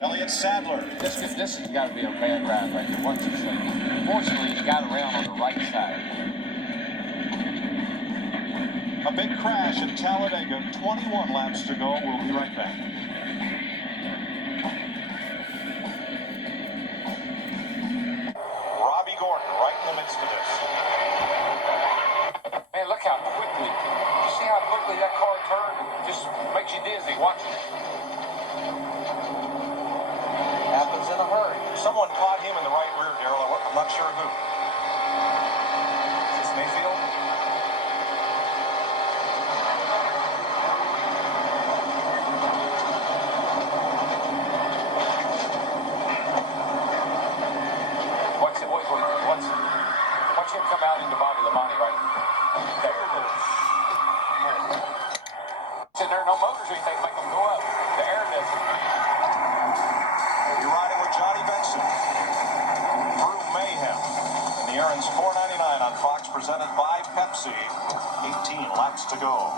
Elliott Sadler. This has got to be a bad ride right here. What's he saying? Fortunately, he got around on the right side. A big crash in Talladega. 21 laps to go. We'll be right back. Robbie Gordon right in the midst of this. Man, look how quickly. You see how quickly that car turned? It just makes you dizzy watching it. Happens in a hurry. Someone caught him in the right rear, Darrell. I'm not sure who. Is this Mayfield? Watch him come out into body Labonte right there. There are no motors or anything to make them go up. The air does it. You're riding with Johnny Benson. Through Mayhem. And the Aaron's $4.99 on Fox, presented by Pepsi. 18 laps to go.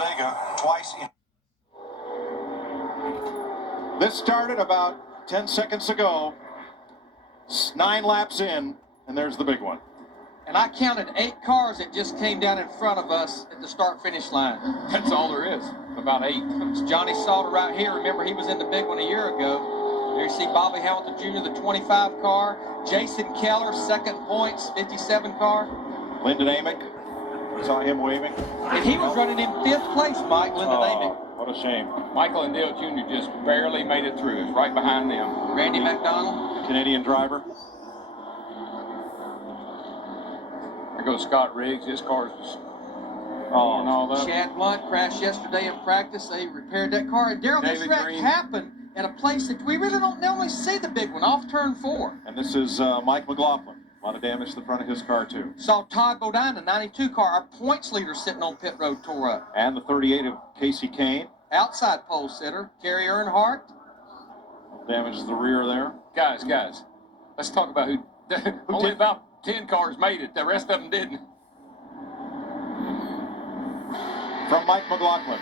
Vega twice in. This started about 10 seconds ago. 9 laps in, and there's the big one. And I counted 8 cars that just came down in front of us at the start-finish line. That's all there is. About 8. It's Johnny Sauter right here. Remember, he was in the big one a year ago. There you see Bobby Hamilton Jr., the 25 car. Jason Keller, second points, 57 car. Lyndon Amick, saw him waving. And he was running in 5th place, Mike, Lyndon Amick. What a shame. Michael and Dale Jr. just barely made it through. It's right behind them. Randy McDonald. Canadian driver. There goes Scott Riggs. His car's just and all that. Chad Blunt crashed yesterday in practice. They repaired that car. And Darrell, this wreck happened at a place that we really don't normally see the big one, off turn 4. And this is Mike McLaughlin. A lot of damage to the front of his car, too. Saw Todd Bodine, the 92 car, our points leader, sitting on pit road, tore up. And the 38 of Casey Kane. Outside pole sitter, Gary Earnhardt. Damages the rear there. Guys, let's talk about who only about 10 cars made it. The rest of them didn't. From Mike McLaughlin.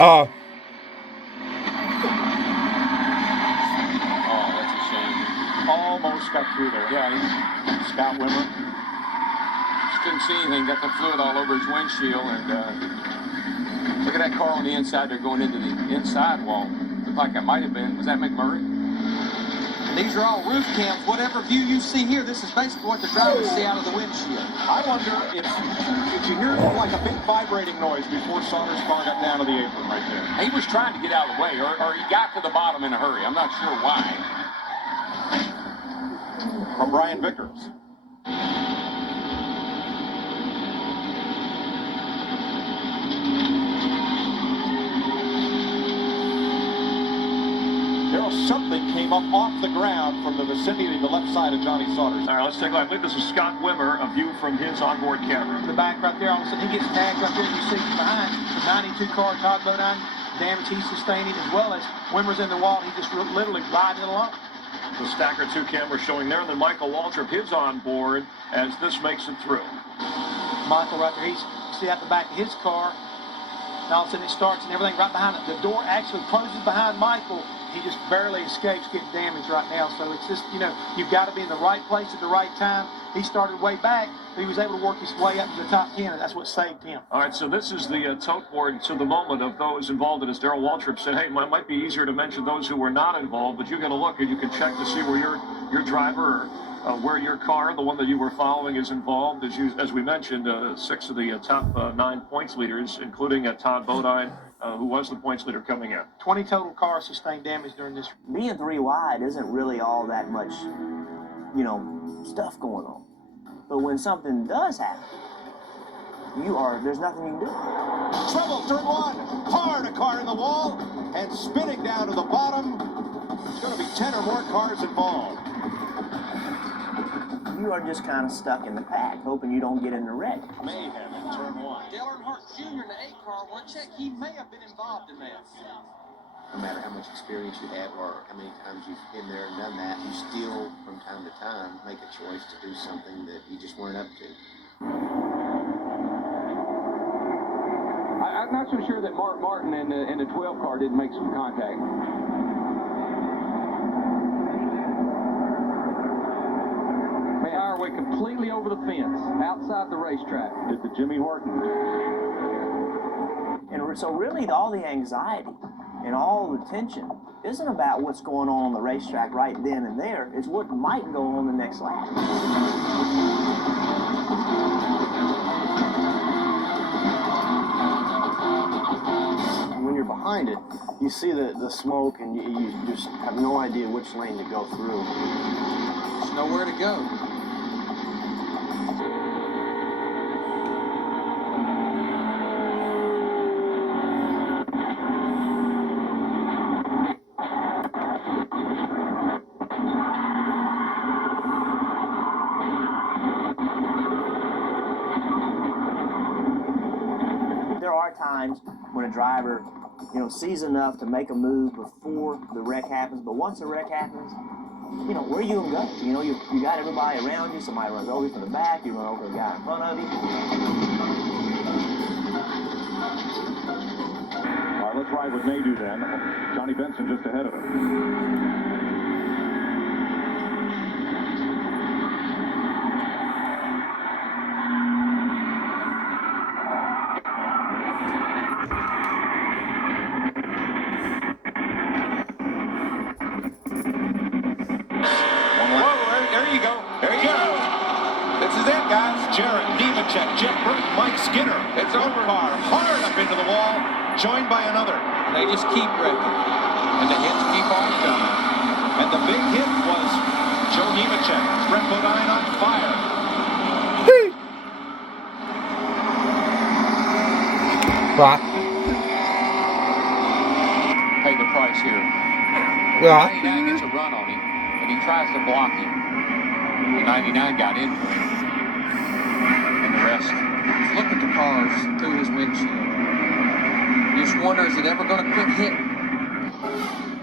Oh, that's a shame. Almost got through there. Yeah, Scott Wimmer. Just couldn't see anything. Got the fluid all over his windshield. And look at that car on the inside. They're going into the inside wall. Looked like that might have been. Was that McMurray? These are all roof cams. Whatever view you see here, this is basically what the drivers see out of the windshield. I wonder if you hear like a big vibrating noise before Sauter's car got down to the apron right there. He was trying to get out of the way, or he got to the bottom in a hurry. I'm not sure why. From Brian Vickers. Something came up off the ground from the vicinity of the left side of Johnny Sauter's. All right, let's take a look. I believe this is Scott Wimmer, a view from his onboard camera. The back right there, all of a sudden he gets tagged right there. You see behind the 92 car, Todd Bodine, damage he's sustaining, as well as Wimmer's in the wall. He just literally riding it along. The Stacker 2 camera showing there, and then Michael Waltrip, his onboard, as this makes it through. Michael right there, you see out the back of his car, and all of a sudden it starts and everything right behind it. The door actually closes behind Michael. He just barely escapes getting damaged right now. So it's just, you've got to be in the right place at the right time. He started way back, but he was able to work his way up to the top 10, and that's what saved him. All right, so this is the tote board to the moment of those involved. And as Darrell Waltrip said, hey, it might be easier to mention those who were not involved, but you got to look and you can check to see where your driver or where your car, the one that you were following, is involved. As we mentioned, 6 of the top 9 points leaders, including Todd Bodine, who was the points leader coming in. 20 total cars sustained damage during this. Being 3 wide isn't really all that much, stuff going on. But when something does happen, there's nothing you can do. Treble, turn 1, hard a car in the wall, and spinning down to the bottom. There's going to be 10 or more cars involved. You are just kind of stuck in the pack, hoping you don't get in the wreck. Mayhem in turn 1. Dale Earnhardt Jr. in the 8 car, one check, he may have been involved in that. No matter how much experience you have or how many times you've been there and done that, you still, from time to time, make a choice to do something that you just weren't up to. so sure that Mark Martin and the 12 car didn't make some contact. Man, our way completely over the fence, outside the racetrack. Did the Jimmy Horton. And so really all the anxiety and all the tension isn't about what's going on the racetrack right then and there. It's what might go on the next lap. When you're behind it, you see the smoke and you just have no idea which lane to go through. There's nowhere to go. There are times when a driver, sees enough to make a move before the wreck happens, but once the wreck happens, where are you gonna go? You got everybody around you, somebody runs over you from the back, you run over the guy in front of you. All right, let's ride with Nadu then. Johnny Benson just ahead of him. Jared Nemechek, Jeff Burke, Mike Skinner. It's over. Car hard up into the wall, joined by another. They just keep wrecking. And the hits keep on coming. And the big hit was Joe Nemechek. Brett Bodine on fire. Paid the price here. Yeah. 99 gets a run on him, and he tries to block him. The 99 got in for him. And the rest. Look at the cars through his windshield. You just wonder, is it ever going to quit hitting?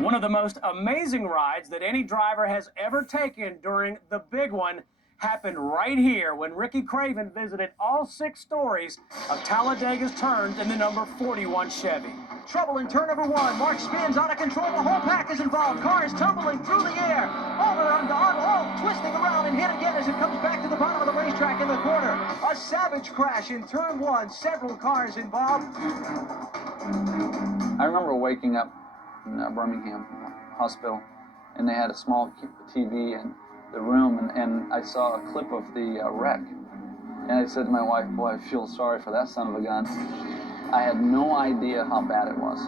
One of the most amazing rides that any driver has ever taken during the big one happened right here when Ricky Craven visited all 6 stories of Talladega's turns in the number 41 Chevy. Trouble in turn number 1. Mark spins out of control. The whole pack is involved. Cars tumbling through the air. Over and on, twisting around and hit again as it comes back to the bottom of the racetrack in the corner. A savage crash in turn 1. Several cars involved. I remember waking up in Birmingham Hospital, and they had a small TV in the room, and I saw a clip of the wreck. And I said to my wife, boy, I feel sorry for that son of a gun. I had no idea how bad it was.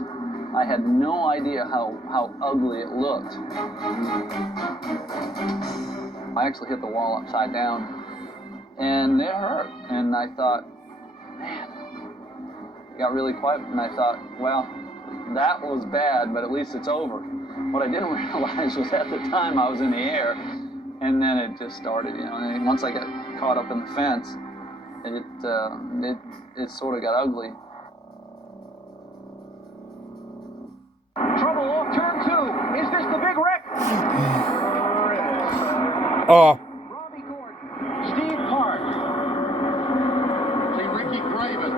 I had no idea how ugly it looked. I actually hit the wall upside down, and it hurt. And I thought, man, it got really quiet, and I thought, well, that was bad, but at least it's over. What I didn't realize was at the time I was in the air, and then it just started, And once I got caught up in the fence, it sort of got ugly. Trouble off turn 2. Is this the big wreck? Oh. Robbie Gordon, Steve Park. See Ricky Craven.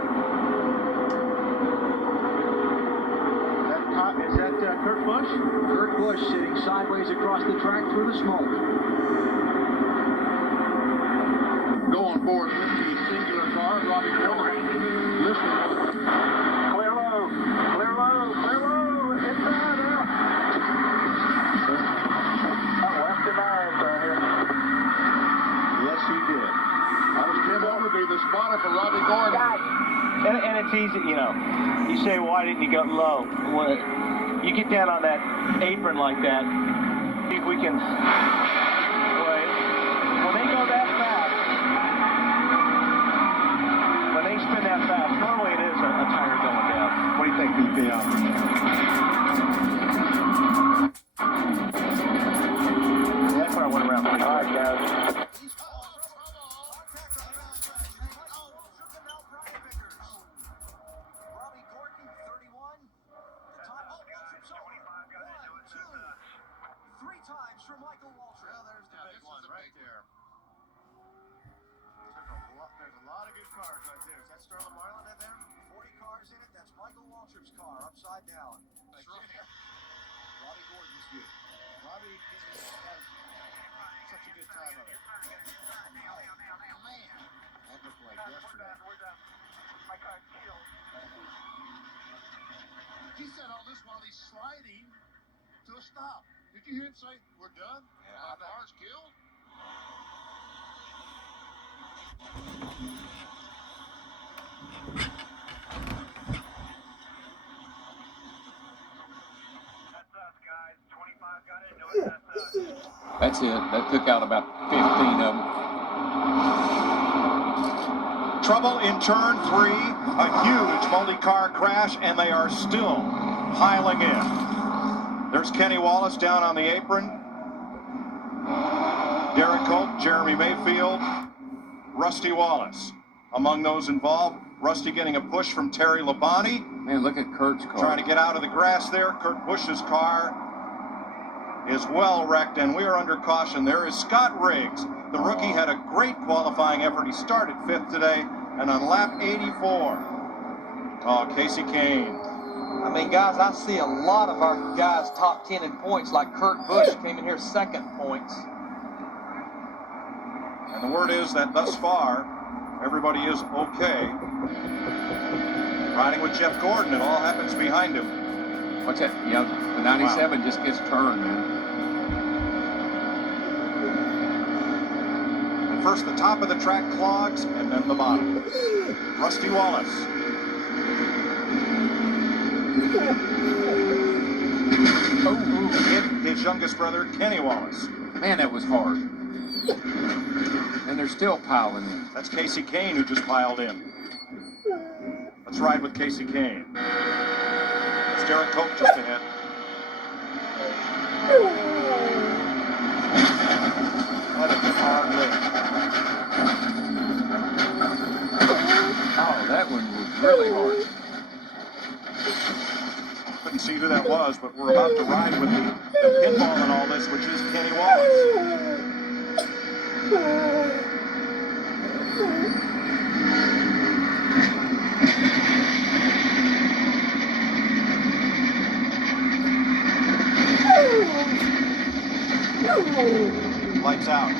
Is that Kurt Busch? Kurt Busch sitting sideways across the track through the smoke. Go on board with the singular car, Robbie Gordon. Listen. Clear low, clear low, clear low. Inside out. Left him irons right here. Yes, he did. That was Tim Overby, the spotter for Robbie Gordon. And it's easy, You say, why didn't you go low? Well, you get down on that apron like that, see if we can. Wait. When they go that fast, when they spin that fast, normally it is a tire going down. What do you think, BP? That's where I went around. All right, guys. There's a lot of good cars right there. Is that Sterling Marlin in there? 40 cars in it. That's Michael Waltrip's car upside down. That's right. Robbie Gordon's view. Robbie had such a good time of it. Oh, man. That looked like yesterday. My car's killed. He said all this while he's sliding to a stop. Did you hear him say, we're done? Yeah. My car's killed? That's it. That took out about 15 of them. Trouble in turn 3, a huge multi-car crash, and they are still piling in. There's Kenny Wallace down on the apron. Derek Colt, Jeremy Mayfield, Rusty Wallace. Among those involved, Rusty getting a push from Terry Labonte. Man, look at Kurt's car. Trying to get out of the grass there. Kurt Busch's car is well wrecked, and we are under caution. There is Scott Riggs. The rookie had a great qualifying effort. He started 5th today, and on lap 84. Oh, Casey Kane. I mean, guys, I see a lot of our guys top 10 in points, like Kurt Busch came in here 2nd points. And the word is that thus far, everybody is okay. Riding with Jeff Gordon, it all happens behind him. What's that? Yeah, the 97 just gets turned, man. First, the top of the track clogs, and then the bottom. Rusty Wallace. Hit his youngest brother, Kenny Wallace. Man, that was hard. And they're still piling in. That's Casey Kane who just piled in. Let's ride with Casey Kane. It's Derek Colt just ahead. That is a hard lift. Oh, that one was really hard. Couldn't see who that was, but we're about to ride with the pinball in all this, which is Kenny Wallace. Lights out.